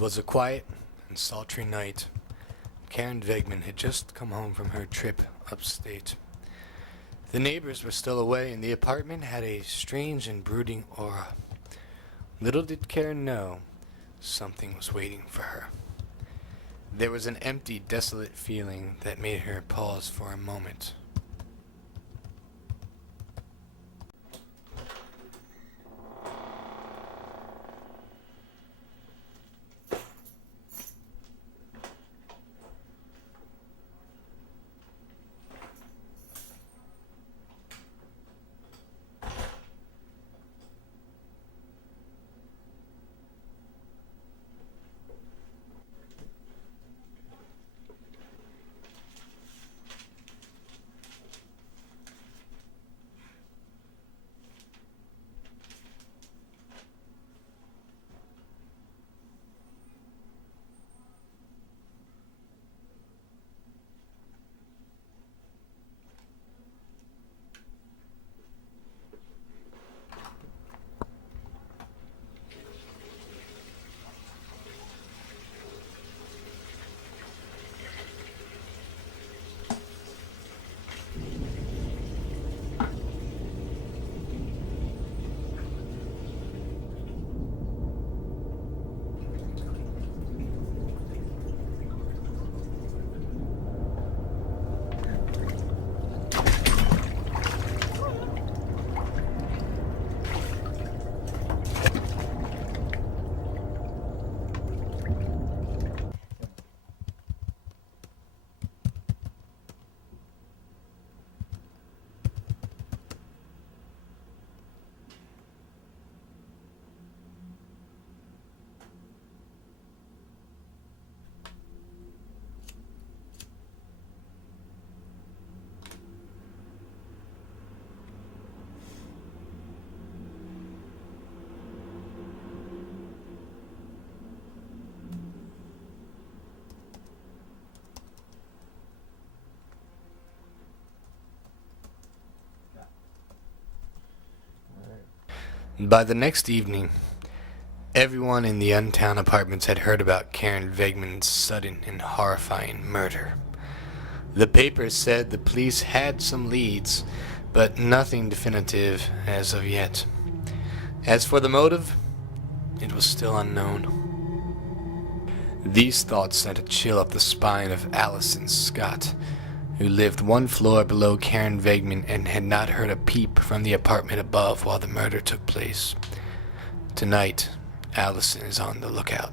was a quiet and sultry night. Karen Vegman had just come home from her trip upstate. The neighbors were still away, and the apartment had a strange and brooding aura. Little did Karen know, something was waiting for her. There was an empty, desolate feeling that made her pause for a moment. By the next evening, everyone in the Untown apartments had heard about Karen Vegman's sudden and horrifying murder. The papers said the police had some leads, but nothing definitive as of yet. As for the motive, it was still unknown. These thoughts sent a chill up the spine of Allison Scott, who lived one floor below Karen Vegman and had not heard a peep from the apartment above while the murder took place. Tonight, Allison is on the lookout.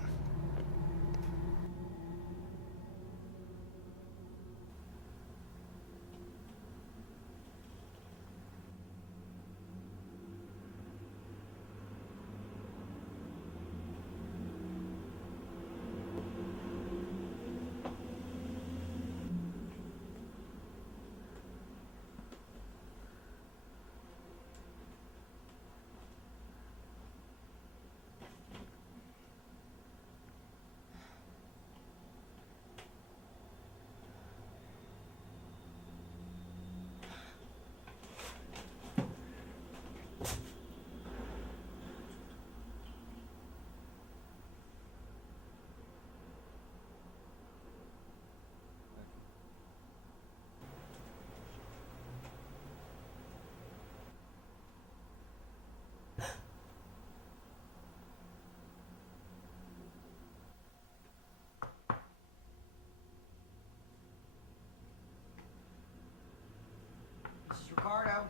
Ricardo.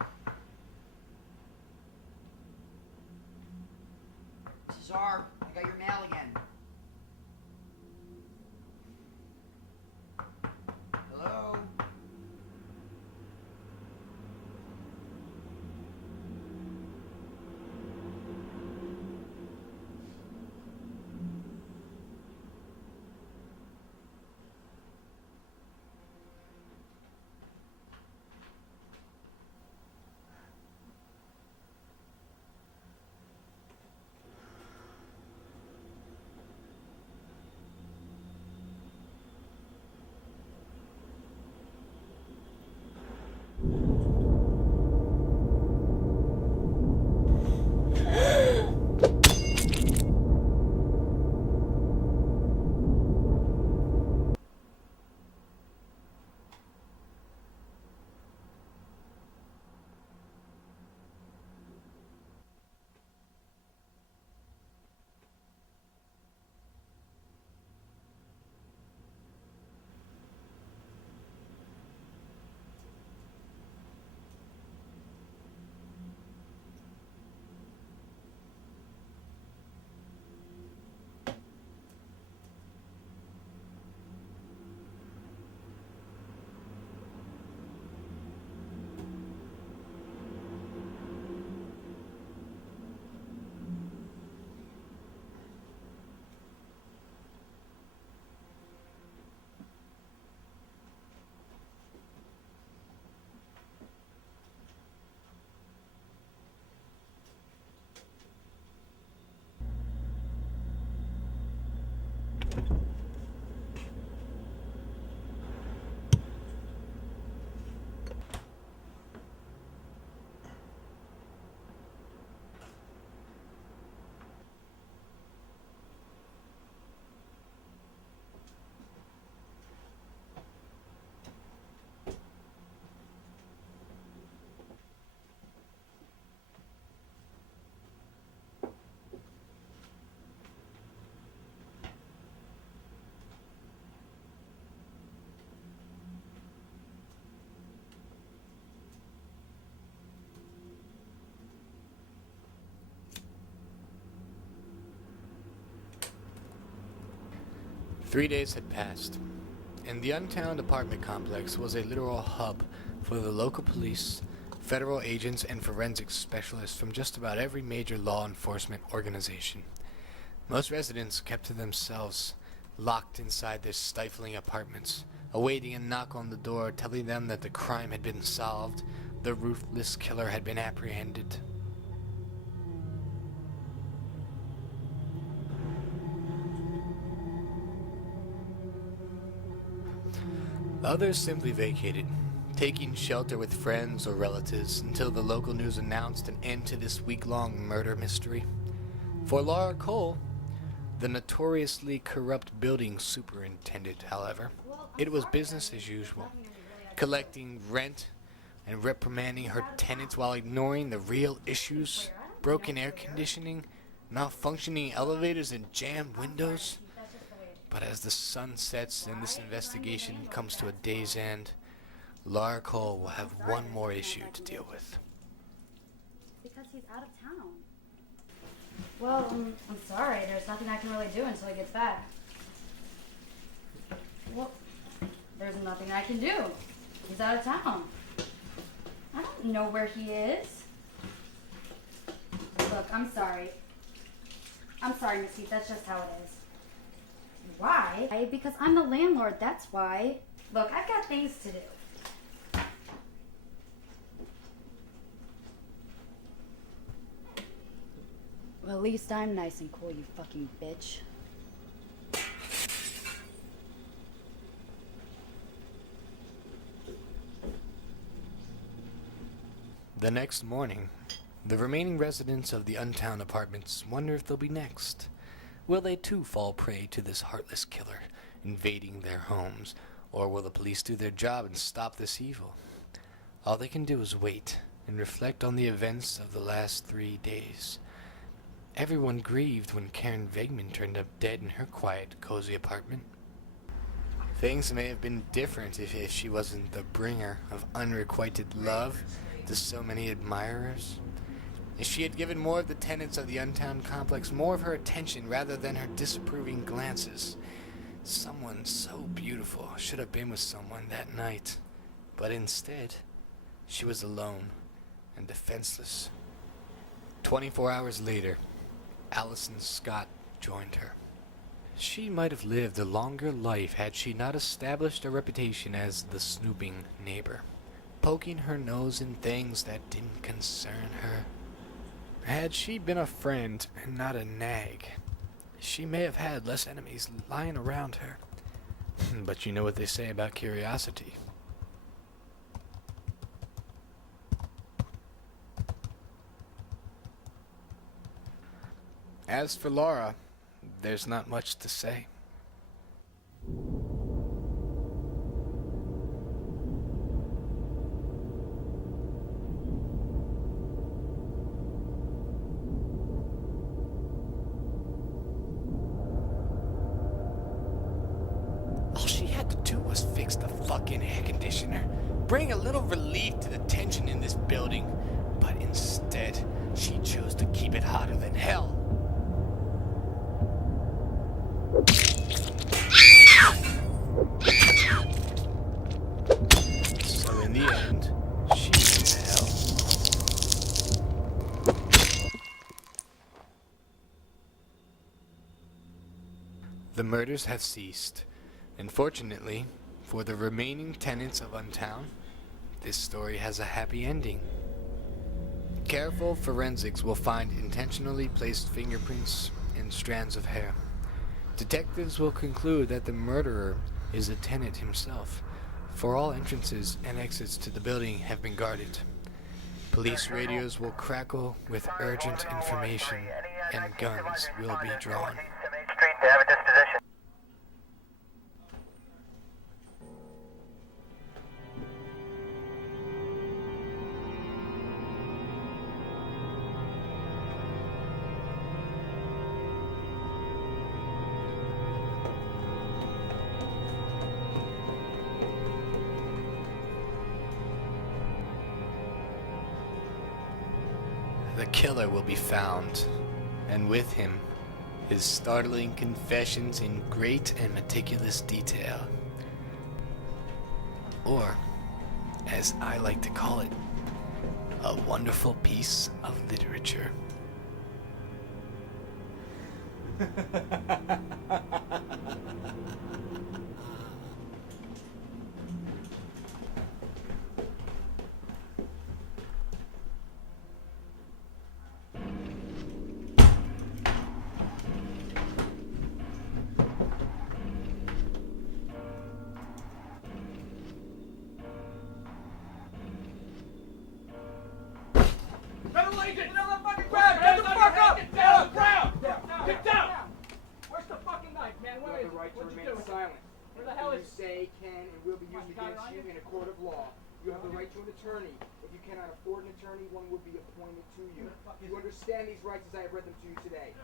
Cesar, I got your mail again. Hello? 3 days had passed, and the Untown apartment complex was a literal hub for the local police, federal agents, and forensic specialists from just about every major law enforcement organization. Most residents kept to themselves, locked inside their stifling apartments, awaiting a knock on the door telling them that the crime had been solved, the ruthless killer had been apprehended. Others simply vacated, taking shelter with friends or relatives until the local news announced an end to this week-long murder mystery. For Laura Cole, the notoriously corrupt building superintendent, however, it was business as usual, collecting rent and reprimanding her tenants while ignoring the real issues: broken air conditioning, malfunctioning elevators, and jammed windows. But as the sun sets and this investigation comes to a day's end, Laura Cole will have one more issue to deal with. Because he's out of town. Well, I'm sorry. There's nothing I can really do until he gets back. Well, there's nothing I can do. He's out of town. I don't know where he is. Look, I'm sorry. I'm sorry, Miss Heath. That's just how it is. Why? Because I'm the landlord, that's why. Look, I've got things to do. Well, at least I'm nice and cool, you fucking bitch. The next morning, the remaining residents of the Untown apartments wonder if they'll be next. Will they too fall prey to this heartless killer invading their homes, or will the police do their job and stop this evil? All they can do is wait and reflect on the events of the last 3 days. Everyone grieved when Karen Vegman turned up dead in her quiet, cozy apartment. Things may have been different if she wasn't the bringer of unrequited love to so many admirers. If she had given more of the tenants of the Untown complex more of her attention rather than her disapproving glances. Someone so beautiful should have been with someone that night. But instead, she was alone and defenseless. 24 hours later, Allison Scott joined her. She might have lived a longer life had she not established a reputation as the snooping neighbor, poking her nose in things that didn't concern her. Had she been a friend and not a nag, she may have had less enemies lying around her. But you know what they say about curiosity. As for Laura, there's not much to say. All she had to do was fix the fucking air conditioner, bring a little relief to the tension in this building, but instead, she chose to keep it hotter than hell. So in the end, she went to hell. The murders have ceased, and fortunately, for the remaining tenants of Untown, this story has a happy ending. Careful forensics will find intentionally placed fingerprints and strands of hair. Detectives will conclude that the murderer is the tenant himself, for all entrances and exits to the building have been guarded. Police radios will crackle with urgent information, and guns will be drawn. The killer will be found, and with him, his startling confessions in great and meticulous detail. Or, as I like to call it, a wonderful piece of literature. Say can and will be used against you in a court of law. You have the right to an attorney. If you cannot afford an attorney, one will be appointed to you. You understand these rights as I have read them to you today.